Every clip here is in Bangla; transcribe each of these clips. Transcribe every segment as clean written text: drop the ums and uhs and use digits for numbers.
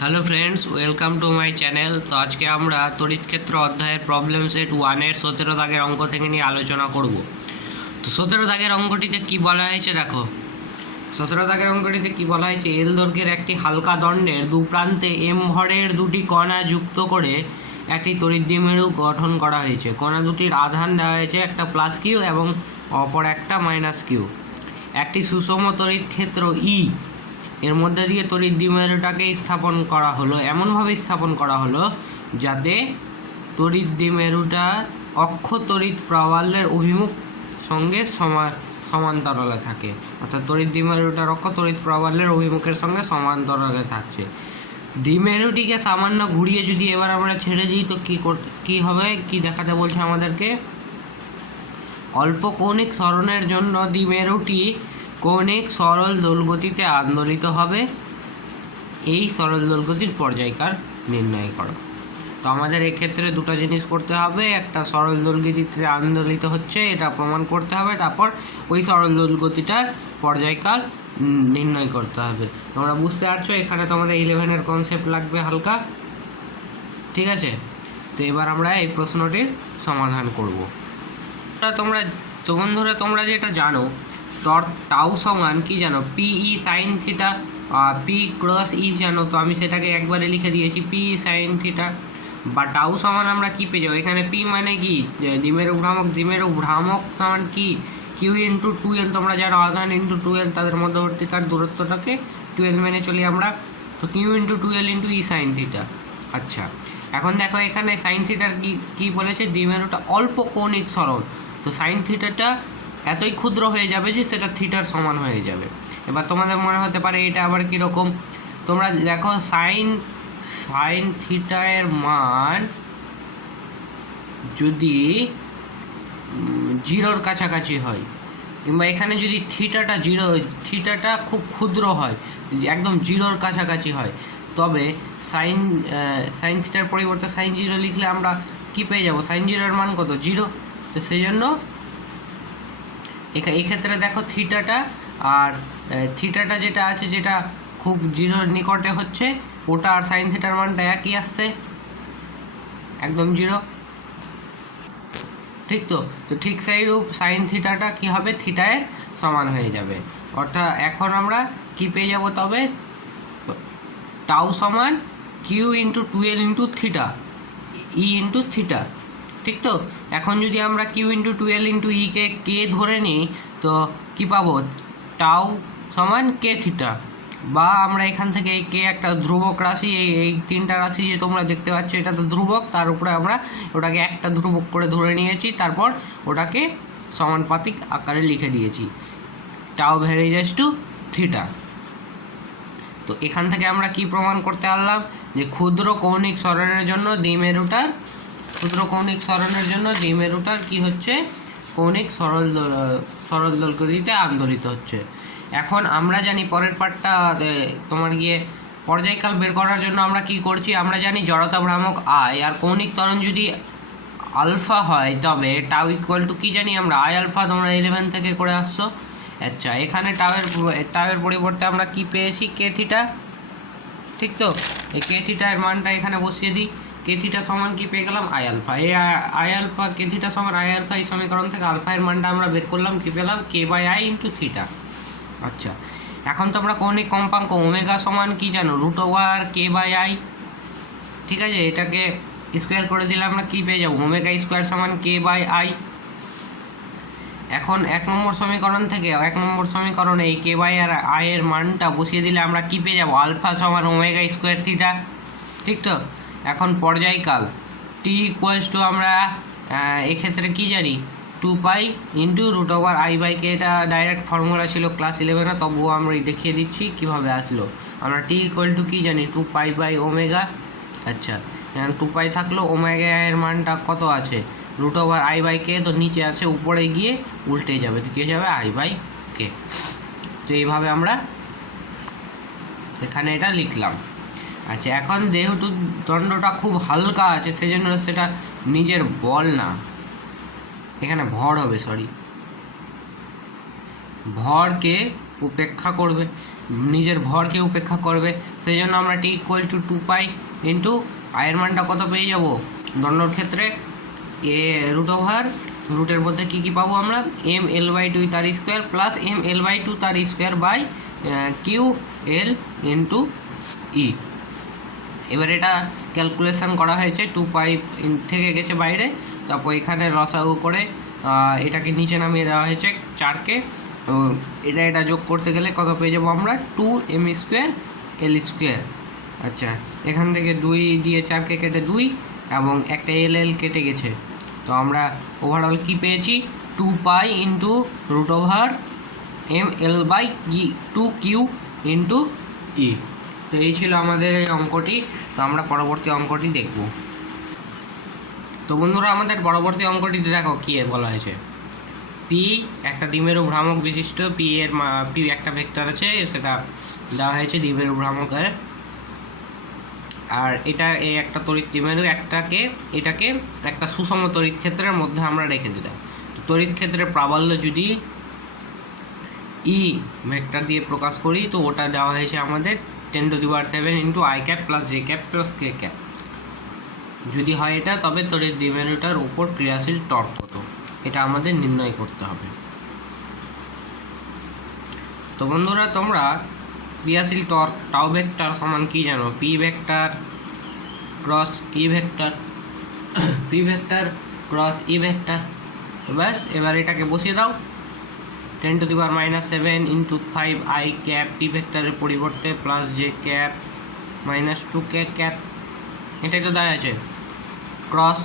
Hello friends, welcome to my channel. তো আজকে আমরা তড়িৎ ক্ষেত্র অধ্যায়ের প্রবলেম সেট 1-এর 17 দাগের অঙ্ক থেকে নিয়ে আলোচনা করব। তো 17 দাগের অঙ্কটিতে কি বলা হয়েছে দেখো। 17 দাগের অঙ্কটিতে কি বলা হয়েছে, এল দৈর্ঘ্যের একটি হালকা দণ্ডের দু প্রান্তে এম ভরের দুটি কণা যুক্ত করে একটি তড়িৎ দ্বিমেরু গঠন করা হয়েছে। কণা দুটির আধান দেওয়া হয়েছে, একটা প্লাস কিউ এবং অপর একটা মাইনাস কিউ। একটি সুষম তড়িৎ ক্ষেত্র ই এর মধ্যে দিয়ে তড়িৎ দ্বিমেরুটাকে স্থাপন করা হলো, এমনভাবে স্থাপন করা হলো যাতে তড়িৎ দ্বিমেরুটা অক্ষ তড়িৎ প্রাবল্যের অভিমুখ সঙ্গে সমান্তরালে থাকে, অর্থাৎ তড়িৎ দ্বিমেরুটার অক্ষ তড়িৎ প্রাবল্যের অভিমুখের সঙ্গে সমান্তরালে থাকছে। দ্বিমেরুটিকে সামান্য ঘুরিয়ে যদি এবার আমরা ছেড়ে দিই তো কী হবে, কি দেখাতে বলছে আমাদেরকে, অল্প কৌণিক সরণের জন্য দ্বিমেরুটি কৌণিক সরল দোলগতিতে আন্দোলিত হবে। এই সরল দোলগতির পর্যায়কাল নির্ণয় করো। তো আমাদের এক্ষেত্রে দুটো জিনিস করতে হবে, একটা সরল দোলগতিতে আন্দোলিত হচ্ছে এটা প্রমাণ করতে হবে, তারপর ওই সরল দোলগতিটার পর্যায়কাল নির্ণয় করতে হবে। তোমরা বুঝতে পারছো, এখানে তোমাদের 11-এর কনসেপ্ট লাগবে হালকা, ঠিক আছে। তো এবার আমরা এই প্রশ্নটির সমাধান করব। তো বন্ধুরা তোমরা যেটা জানো, টাউ সমান কি জানো, পিই sine theta, P cross E জানো। তো আমি সেটাকে একবারে লিখে দিয়েছি, পি সাইন থিটা। বা টাউ সমান আমরা কি পেয়ে যাবো, এখানে পি মানে কি, দ্বিমেরু ভ্রামক সমান কি, কিউ ইন্টু 2l। তোমরা জানো আধান ইন্টু 2l, তাদের মধ্যবর্তীকার দূরত্বটাকে 12 মেনে চলি আমরা। তো কিউ ইন্টু 2l ইন্টু ই সাইন থিটা। আচ্ছা, এখন দেখো এখানে সাইন থিটার কি বলেছে, দ্বিমেরুটা অল্প কৌণিক সরণ। তো সাইন থিটাটা এতই ক্ষুদ্র হয়ে যাবে যে সেটা থিটার সমান হয়ে যাবে। এবার তোমাদের মনে হতে পারে এটা আবার কীরকম, তোমরা দেখো সাইন থিটা এর মান যদি 0-র কাছাকাছি হয়, কিংবা এখানে যদি থিটাটা খুব ক্ষুদ্র হয়, একদম 0-র কাছাকাছি হয়, তবে সাইন থিটার পরিবর্তে সাইন 0 লিখলে আমরা কি পেয়ে যাব, সাইন 0-এর মান কত, 0। তো সেই জন্য এক্ষেত্রে দেখো থিটাটা যেটা আছে, যেটা খুব 0-র নিকটে হচ্ছে, ওটা আর সাইন থিটার মানটা একই আসছে, একদম 0, ঠিক তো। ঠিক সেই রূপ সাইন থিটাটা কী হবে, থিটায়ের সমান হয়ে যাবে। অর্থাৎ এখন আমরা কি পেয়ে যাব, তবে টাউ সমান Q into 2l into theta, E into theta, ঠিক তো। এখন যদি আমরা কিউ ইন্টু 2l ইন্টু ইকে কে ধরে নিই, তো কি পাবো, টাউ সমান কে থিটা। বা আমরা এখান থেকে এই কে একটা ধ্রুবক রাশি, এই তিনটা রাশি যে তোমরা দেখতে পাচ্ছ এটা তো ধ্রুবক, তার উপরে আমরা ওটাকে একটা ধ্রুবক করে ধরে নিয়েছি, তারপর ওটাকে সমানুপাতিক আকারে লিখে দিয়েছি, টাউ ভ্যারিজেস টু থিটা। তো এখান থেকে আমরা কি প্রমাণ করতে পারলাম, যে ক্ষুদ্র কৌণিক সরণের জন্য দ্বিমেরুটার কি হচ্ছে, কৌণিক সরল দোলগতিতে আন্দোলিত হচ্ছে। এখন আমরা জানি পরের পার্টটা, তোমার গিয়ে পর্যায়কাল বের করার জন্য আমরা কি করছি, আমরা জানি জড়তা ভ্রামক আই আর কৌণিক ত্বরণ যদি আলফা হয়, তবে টাউ ইকুয়াল টু কি জানি আমরা, আই আলফা, তোমরা 11 থেকে করে আসছো। আচ্ছা, এখানে টাউয়ের পরিবর্তে আমরা কি পেয়েছি, কে থিটা, ঠিক তো। এই কে থিটার মানটা এখানে বসিয়ে দিই, কে থিটা সমান কি পেয়ে গেলাম, আই আলফা। এই আই আলফা, কে থিটা সমান আই আলফা, এই সমীকরণ থেকে আলফা এর মানটা আমরা বের করলাম, কি পেলাম, কে বাই আই ইন্টু থিটা। আচ্ছা, এখন তোমরা কৌণিক কম্পাঙ্ক ওমেগা সমান কি জানো, √ওভার কে বাই আই, ঠিক আছে। এটাকে স্কোয়ার করে দিলে আমরা কি পেয়ে যাবো, ওমেগা স্কোয়ার সমান কে বাই আই। এখন 1 নম্বর সমীকরণে এই কে বাই আর আই এর মানটা বসিয়ে দিলে আমরা কি পেয়ে যাবো, আলফা সমান ওমেগা স্কোয়ার থিটা, ঠিক তো। এখন পর্যায়কাল টি ইকুয়ালস টু আমরা এক্ষেত্রে কি জানি, 2π ইন্টু √ওভার আই বাই কে। এটা ডাইরেক্ট ফর্মুলা ছিল ক্লাস 11-এ, তবুও আমরা দেখিয়ে দিচ্ছি কীভাবে আসলো। আমরা টি ইকুয়াল টু কী জানি, 2π বাই ওমেগা। আচ্ছা, এখানে 2π থাকলো, ওমেগা এর মানটা কত আছে, √ওভার আই বাই কে, তো নিচে আছে, উপরে গিয়ে উল্টে যাবে, তো কী যাবে, আই বাই কে। তো এইভাবে আমরা এখানে এটা লিখলাম। আচ্ছা, এখন যেহেতু দণ্ডটা খুব হালকা আছে, সেজন্য সেটা নিজের বল না, এখানে ভর হবে, ভরকে উপেক্ষা করবে। নিজের ভরকে উপেক্ষা করবে, সেই জন্য আমরা T equal to 2 pi into আয়ের মানটা কত পেয়ে যাব দণ্ডর ক্ষেত্রে এ রুট ওভার রুটের মধ্যে কী কী পাবো আমরা এম এল বাই টু তার square plus M L by two তার square by Q L into E. এবার এটা ক্যালকুলেশন করা হয়েছে 2 পাই থেকে গেছে বাইরে, তারপর এখানে লসাগু করে এটাকে নিচে নামিয়ে দেওয়া হয়েছে 4কে। এটা যোগ করতে গেলে কত পেয়ে যাবো আমরা 2m স্কোয়ার এল স্কোয়ার। আচ্ছা, এখান থেকে 2 দিয়ে 4কে কেটে 2 এবং একটা এল কেটে গেছে, তো আমরা ওভারঅল কি পেয়েছি 2 pi into root over M L by 2 Q into E. তো এই ছিল আমাদের এই অঙ্কটি। তো আমরা পরবর্তী অঙ্কটি দেখব। তো বন্ধুরা, আমাদের পরবর্তী অঙ্কটিতে দেখো কী বলা হয়েছে, পি একটা দ্বিমেরু ভ্রামক বিশিষ্ট পি একটা ভেক্টর আছে, সেটা দেওয়া হয়েছে দ্বিমেরু ভ্রামকের। আর এটা এই একটা তড়িৎ দ্বিমেরু এটাকে একটা সুষম তড়িৎ ক্ষেত্রের মধ্যে আমরা রেখে দিলাম। তো তড়িৎ ক্ষেত্রের প্রাবল্য যদি ই ভেক্টর দিয়ে প্রকাশ করি, তো ওটা দেওয়া হয়েছে আমাদের 10⁷ into I cap plus J cap plus K cap. যদি হয় এটা, তবে তড়িৎ দ্বিমেরুটার উপর ক্রিয়াশীল টর্ক কত, এটা আমাদের নির্ণয় করতে হবে। তো বন্ধুরা, তোমরা ক্রিয়াশীল টর্ক টাউ ভেক্টর সমান কি জানো, P vector cross E vector, P vector cross E vector. ব্যাস, এবার এটাকে বসিয়ে দাও 10⁻⁷ ইন্টু 5 আই ক্যাপ পি ভেক্টরের পরিবর্তে প্লাস জে ক্যাপ মাইনাস 2 কে ক্যাপ, এটাই তো দেওয়া আছে ক্রস।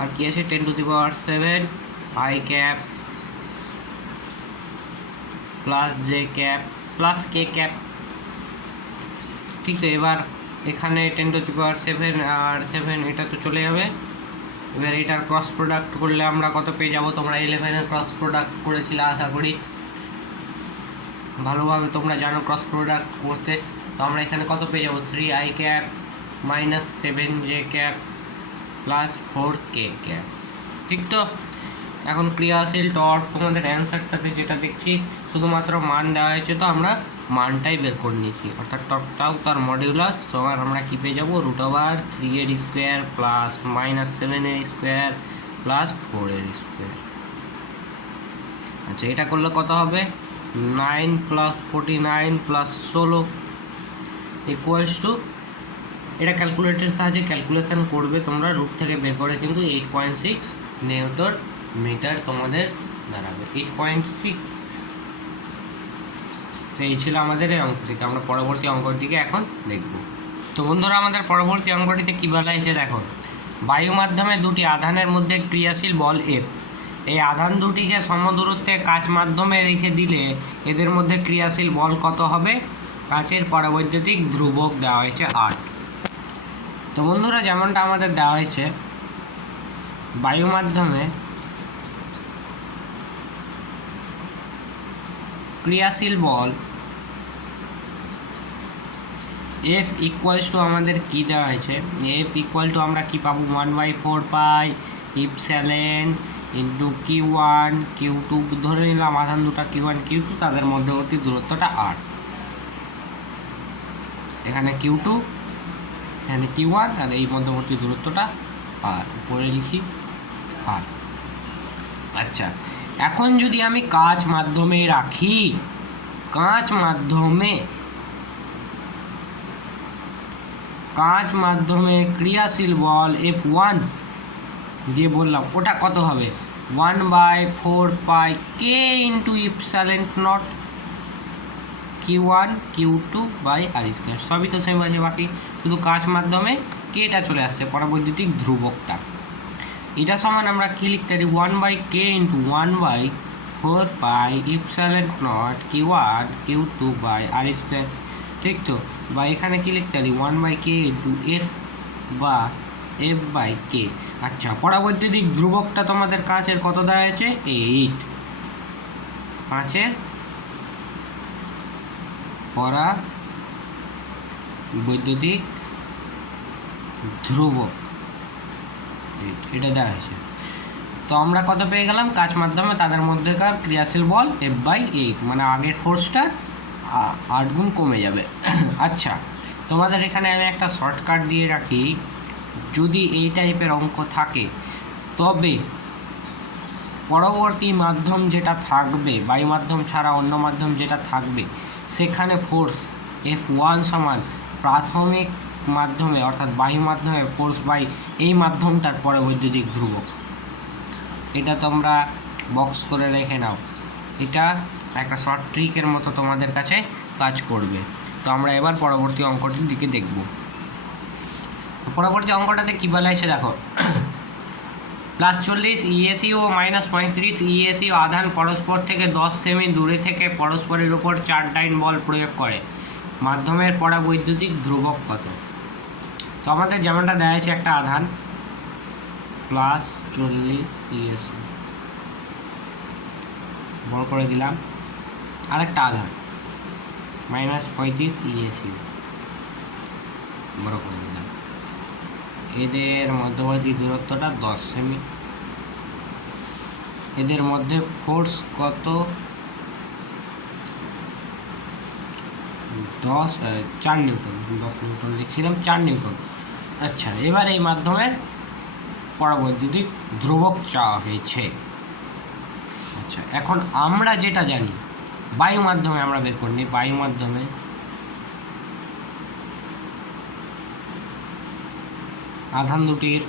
আর কি আছে 10⁻⁷ I cap plus J cap plus K cap. ঠিক তো, এবার এখানে 10⁻⁷ আর 7 এটা তো চলে যাবে। এবার এটার ক্রস প্রোডাক্ট করলে আমরা কত পেয়ে যাব, তোমরা 11-এর ক্রস প্রোডাক্ট করেছিলে আশা করি, ভালোভাবে তোমরা জানো ক্রস প্রোডাক্ট করতে। তো আমরা এখানে কত পেয়ে যাব 3 I cap minus 7 J cap plus 4 K cap. ঠিক তো, এখন ক্রিয়াশীল টর্ক তোমাদের অ্যান্সারটাতে যেটা দেখছি শুধুমাত্র মান দেওয়া হয়েছে, তো আমরা মানটাই বের করে নিয়েছি, অর্থাৎ টর্কটাও তার মডিউলাস সমান আমরা কী পেয়ে যাবো √3 এর স্কোয়ার প্লাস -7 এর স্কোয়ার প্লাস 4 এর স্কোয়ার। আচ্ছা, এটা করলে কত হবে 9 + 49 + 16 ইকুয়ালস টু, এটা ক্যালকুলেটরের সাহায্যে ক্যালকুলেশন করবে তোমরা, রুট থেকে বের করে কিন্তু 8.6 নিউটন মিটার তোমাদের দাঁড়াবে 8.6। তো এই ছিল আমাদের এই অঙ্কটিতে। আমরা পরবর্তী অঙ্কর দিকে এখন দেখব। তো বন্ধুরা, আমাদের পরবর্তী অঙ্কটিতে কী বলা হয়েছে দেখো, বায়ু মাধ্যমে দুটি আধানের মধ্যে ক্রিয়াশীল বল এফ, এই আধান দুটিকে সমদূরত্বে কাচ মাধ্যমে রেখে দিলে এদের মধ্যে ক্রিয়াশীল বল কত হবে, কাচের পরাবৈদ্যুতিক ধ্রুবক দেওয়া হয়েছে 8। তো বন্ধুরা, যেমনটা আমাদের দেওয়া হয়েছে বায়ু মাধ্যমে ক্রিয়াশীল বল এফ ইকুয়ালস টু আমাদের কী দেওয়া হয়েছে, এফ ইকুয়াল টু আমরা কী পাবো 1/4 pi epsilon into Q1 Q2, ধরে নিলাম আধান দুটা Q1 Q2, তাদের মধ্যবর্তী দূরত্বটা 8। এখানে Q2 এখানে Q1 আর এই মধ্যবর্তী দূরত্বটা আর উপরে লিখি আর। আচ্ছা, এখন যদি আমি কাচ মাধ্যমে রাখি, কাচ মাধ্যমে ক্রিয়াশীল বল F1 দিয়ে বললাম, ওটা কত হবে 1/4 পাই কে into epsilon not Q1 Q2 by R square. সবই তো সেম আছে, বাকি শুধু কাচ মাধ্যমে কেটা চলে আসছে, পরাবৈদ্যুতিক ধ্রুবকটা। এটা সমান আমরা কী লিখতে পারি 1/k into 1/4 pi epsilon not Q1 Q2 by R square. ঠিক তো, বা এখানে কী লিখতে পারি 1/k ইন্টু এফ বা F/k। আচ্ছা, পরাবৈদ্যুতিক ধ্রুবকটা তোমাদের কাচের কত দেওয়া আছে 8, কাচের পরাবৈদ্যুতিক ধ্রুবক এটা দেওয়া হয়েছে। তো আমরা কত পেয়ে গেলাম, কাচ মাধ্যমে তাদের মধ্যেকার ক্রিয়াশীল বল F/8, মানে আগের ফোর্সটা 8 গুণ কমে যাবে। আচ্ছা, তোমাদের এখানে আমি একটা শর্টকাট দিয়ে রাখি, যদি এই টাইপের অঙ্ক থাকে তবে পরবর্তী মাধ্যম যেটা থাকবে, বায়ু মাধ্যম ছাড়া অন্য মাধ্যম যেটা থাকবে, সেখানে ফোর্স F1 সমান প্রাথমিক মাধ্যমে অর্থাৎ বায়ু মাধ্যমে ফোর্স বাই এই মাধ্যমটার পরবৈদ্যুতিক ধ্রুবক। এটা তোমরা বক্স করে রেখে নাও, এটা একটা শর্ট ট্রিকের মতো তোমাদের কাছে কাজ করবে। তো আমরা এবার পরবর্তী অঙ্কটির দিকে দেখব। পরবর্তী অঙ্কটাতে কী বলা হয়েছে দেখো, +40 ইএসি ও -35 ইএসি আধান পরস্পর থেকে 10 সেমি দূরে থেকে পরস্পরের উপর 4 ডাইন বল প্রয়োগ করে, মাধ্যমের পরাবৈদ্যুতিক ধ্রুবক কত? তো আমাদের যেমনটা দেওয়া হয়েছে, একটা আধান +40 ইএসি বড় করে দিলাম, আরেকটা আধান -35 ইএসি বড় করে দিলাম, এদের মধ্যবর্তী দূরত্বটা 10 সেমি। এদের মধ্যে ফোর্স কত? 4 নিউটন, 10 নিউটন লিখছিলাম, 4 নিউটন। আচ্ছা, এবার এই মাধ্যমের পরাবৈদ্যুতিক ধ্রুবক চাওয়া হয়েছে। আচ্ছা, এখন আমরা যেটা জানি বায়ু মাধ্যমে আমরা বের করে নিই। বায়ু মাধ্যমে আধান দুটির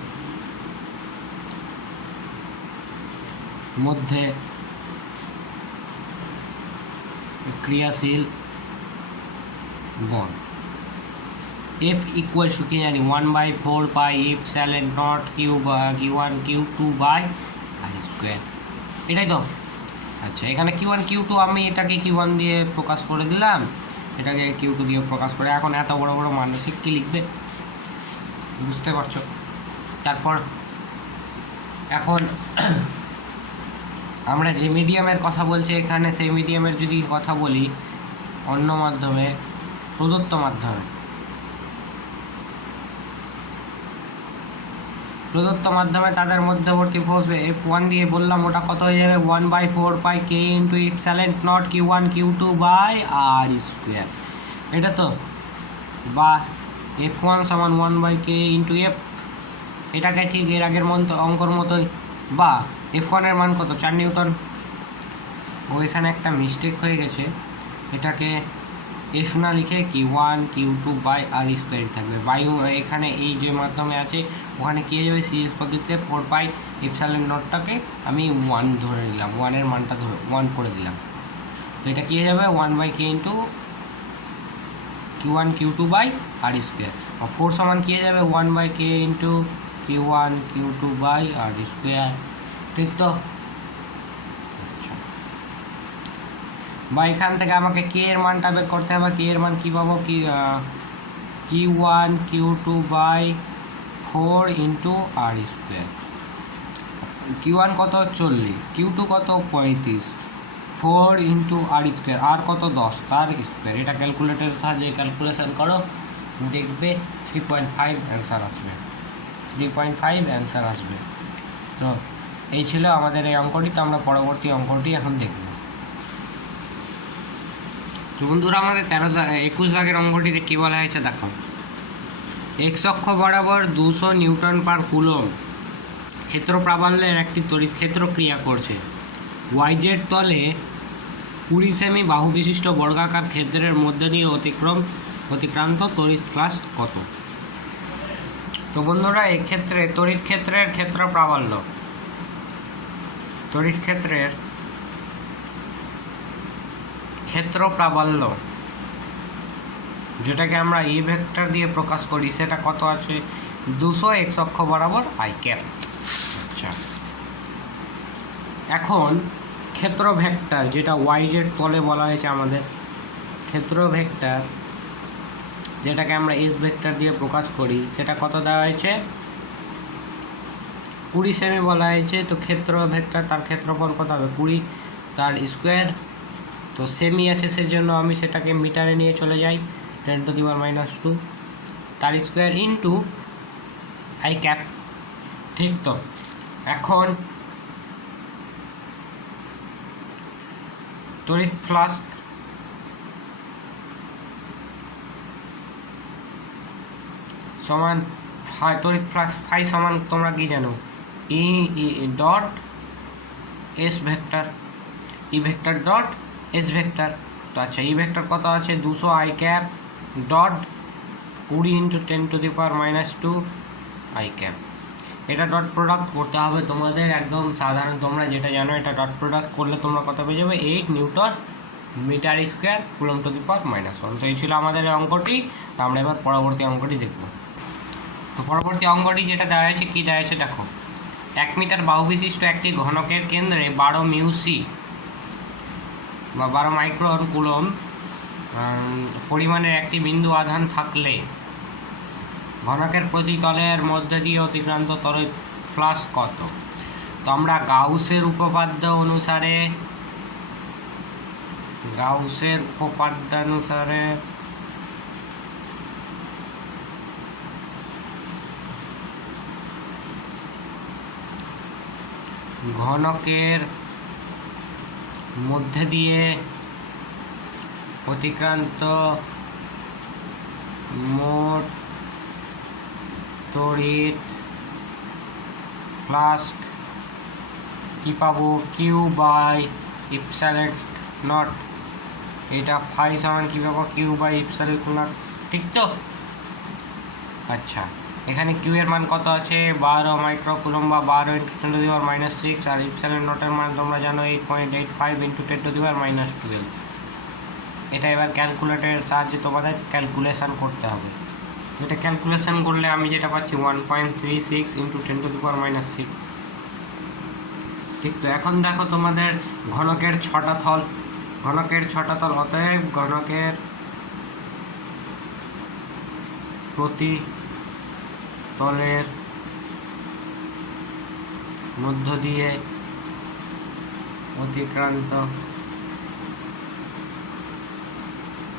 মধ্যে ক্রিয়াশীল বল F ইকুয়াল টু কি জানি 1/4 pi epsilon nought Q1 Q2 by R square, এটাই তো। আচ্ছা, এখানে Q1 Q2 আমি এটাকে Q1 দিয়ে প্রকাশ করে দিলাম, এটাকে Q2 দিয়ে প্রকাশ করে। এখন এত বড় বড় মানসিক কি লিখবে, বুঝতে পারছো? তারপর এখন আমরা যে মিডিয়ামের কথা বলছি এখানে, সেই মিডিয়ামের যদি কথা বলি অন্য মাধ্যমে, প্রদত্ত মাধ্যমে তাদের মধ্যবর্তী ফোর্স F1 দিয়ে বললাম, ওটা কত হয়ে যাবে? 1/4 pi K into epsilon nought Q1 Q2 by R square, এটা তো। বা F1 সমান 1/K ইন্টু F, এটাকে ঠিক এর আগের অঙ্কর মতোই। বা F1 এর মান কত? 4 নিউটন। ওইখানে একটা মিস্টেক হয়ে গেছে, এটাকে F না লিখে Q1 Q2 by R square থাকবে। বায়ু এখানে এই যে মাধ্যমে আছে ওখানে কী হয়ে যাবে, সিরিজ পদ্ধতিতে 4 পাই এপসাইলন নটটাকে আমি 1 ধরে নিলাম, 1 মানটা 1 করে দিলাম। তো এটা কী হয়ে যাবে 1/K into Q1 Q2 by R square. আর 4 সমান কী হয়ে যাবে 1/K into Q1 Q2 by R square, ঠিক তো? আচ্ছা, বা এখান থেকে আমাকে কে এর মানটা বের করতে হবে। কে এর মান কী পাবো? Q1 Q2 by 4 into R square. Q1 কত? 40, Q2 কত? 35, 4 ইন্টু আর স্কোয়ার, আর কত? 10 তার স্কোয়ার। এটা ক্যালকুলেটরের সাহায্যে ক্যালকুলেশন করো, দেখবে 3.5 অ্যান্সার আসবে, 3.5 অ্যান্সার আসবে। তো এই ছিল আমাদের এই অঙ্কটি। তো আমরা পরবর্তী অঙ্কটি এখন দেখব। তো বন্ধুরা, আমাদের 21 দাগের অঙ্কটিতে কী বলা হয়েছে দেখো, এক্স অক্ষ বরাবর 200 নিউটন পার কুলম ক্ষেত্র প্রাবল্যের একটি তড়িৎ ক্ষেত্র ক্রিয়া করছে। ওয়াইজেড তলে 20 সেমি বাহু বিশিষ্ট বর্গাকার ক্ষেত্রের মধ্যে দিয়ে অতিক্রান্ত তড়িৎ ক্লাস কত? তো বন্ধুরা, এই ক্ষেত্রে তড়িৎ ক্ষেত্রের ক্ষেত্র প্রাবল্য, তড়িৎ ক্ষেত্রের ক্ষেত্র প্রাবল্য যেটাকে আমরা ই ভেক্টর দিয়ে প্রকাশ করি, সেটা কত আছে? 200 এক্স অক্ষ বরাবর আই ক্যাপ। আচ্ছা, এখন ক্ষেত্র ভেক্টর যেটা ওয়াইজেড তলে বলা হয়েছে আমাদের, ক্ষেত্র ভেক্টর যেটাকে আমরা এস ভেক্টর দিয়ে প্রকাশ করি, সেটা কত দেওয়া হয়েছে? 20 সেমি বলা হয়েছে। তো ক্ষেত্র ভেক্টর তার ক্ষেত্রফল কত হবে? 20, তার স্কোয়ার। তো সেমি আছে সেজন্য আমি সেটাকে মিটারে নিয়ে চলে যাই, 10⁻², তার স্কোয়ার ইন্টু আই ক্যাপ, ঠিক তো? এখন তড়িৎ ফ্লাস্ক সমান তড়িৎ ফ্লাক্স ফাই সমান তোমরা কি জানো E dot S vector, E vector dot S vector. তো আচ্ছা ই ভেক্টর কত আছে 200 I cap dot 20 × 10⁻²² I cap. এটা ডট প্রোডাক্ট করতে হবে তোমাদের, একদম সাধারণ তোমরা যেটা জানো এটা ডট প্রোডাক্ট করলে তোমরা কত পেয়ে যাবে 8 newton metre square coulomb to the power -1। তো এই ছিল আমাদের অঙ্কটি। তো আমরা এবার পরবর্তী অঙ্কটি দেখব। তো পরবর্তী অঙ্কটি যেটা দেওয়া হয়েছে কী দেওয়া হয়েছে দেখো, 1 মিটার বাহু বিশিষ্ট একটি ঘনকের কেন্দ্রে 12 মিউসি বা 12 মাইক্রন কুলম্ব পরিমাণের একটি বিন্দু আধান থাকলে ঘনকের প্রতি তলের মধ্যে দিয়ে অতিক্রান্ত তড়িৎ ফ্লাক্স কত? তো আমরা গাউসের উপপাদ্য অনুসারে ঘনকের মধ্যে দিয়ে অতিক্রান্ত মোট তড়িৎ ফ্লাক্স কি পাবো Q/ε0। এটা ফাই সমান কি পাবো Q/ε0, ঠিক তো? আচ্ছা এখানে কিউ এর মান কত আছে 12 মাইক্রো কুলম্ব বা 12 × 10⁻⁶, আর ε0 এর মান তোমরা জানো 8.85 × 10⁻12। এটা এবার ক্যালকুলেটরের সাহায্যে তোমাদের ক্যালকুলেশন করতে হবে। এটা ক্যালকুলেশন করলে আমি যেটা পাচ্ছি 1.36 × 10⁻⁶। ঠিক তো? এখন দেখো তোমাদের ঘনকের 6টা তল, অতএব ঘনকের প্রতি তলের মধ্য দিয়ে অতিক্রান্ত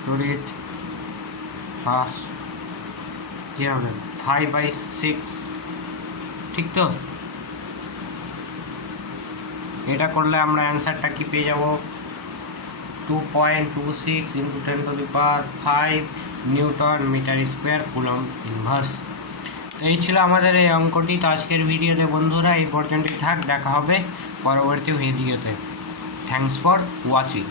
তড়িৎ ফ্লাক্স কী হবে 5/6, ঠিক তো? এটা করলে আমরা অ্যান্সারটা কি পেয়ে যাব 2.26 × 10⁵ newton metre square coulomb inverse. এই ছিল আমাদের এই অঙ্কটি। তো আজকের ভিডিওতে বন্ধুরা এই পর্যন্তই থাক, দেখা হবে পরবর্তী ভিডিওতে। Thanks for watching.